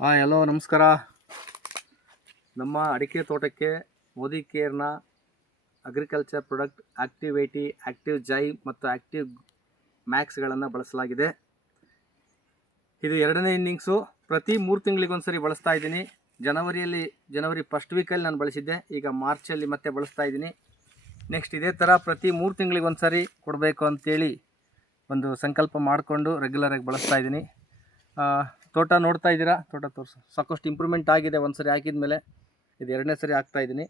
Hi, hello, ನಮಸ್ಕಾರ. ನಮ್ಮ ಅಡಿಕೆ ತೋಟಕ್ಕೆ ಮೋದಿ ಕೇರ್ನ ಅಗ್ರಿಕಲ್ಚರ್ ಪ್ರಾಡಕ್ಟ್ ಆಕ್ಟಿವ್ 80, ಆಕ್ಟಿವ್ ಜೈ ಮತ್ತು ಆಕ್ಟಿವ್ ಮ್ಯಾಕ್ಸ್ಗಳನ್ನು ಬಳಸಲಾಗಿದೆ. ಇದು ಎರಡನೇ ಇನ್ನಿಂಗ್ಸು. ಪ್ರತಿ 3 ತಿಂಗಳಿಗೊಂದ್ಸರಿ ಬಳಸ್ತಾ ಇದ್ದೀನಿ. ಜನವರಿ ಫಸ್ಟ್ ವೀಕಲ್ಲಿ ನಾನು ಬಳಸಿದ್ದೆ. ಈಗ ಮಾರ್ಚಲ್ಲಿ ಮತ್ತೆ ಬಳಸ್ತಾ ಇದ್ದೀನಿ. ನೆಕ್ಸ್ಟ್ ಇದೇ ಥರ ಪ್ರತಿ 3 ತಿಂಗಳಿಗೊಂದ್ಸರಿ ಕೊಡಬೇಕು ಅಂತೇಳಿ ಒಂದು ಸಂಕಲ್ಪ ಮಾಡಿಕೊಂಡು ರೆಗ್ಯುಲರಾಗಿ ಬಳಸ್ತಾ ಇದ್ದೀನಿ. ತೋಟ ನೋಡ್ತಾ ಇದ್ದೀರಾ, ತೋಟ ತೋರಿಸು. ಸಾಕಷ್ಟು ಇಂಪ್ರೂವ್ಮೆಂಟ್ ಆಗಿದೆ ಒಂದು ಸರಿ ಹಾಕಿದ ಮೇಲೆ. ಇದು ಎರಡನೇ ಸರಿ ಹಾಕ್ತಾ ಇದ್ದೀನಿ.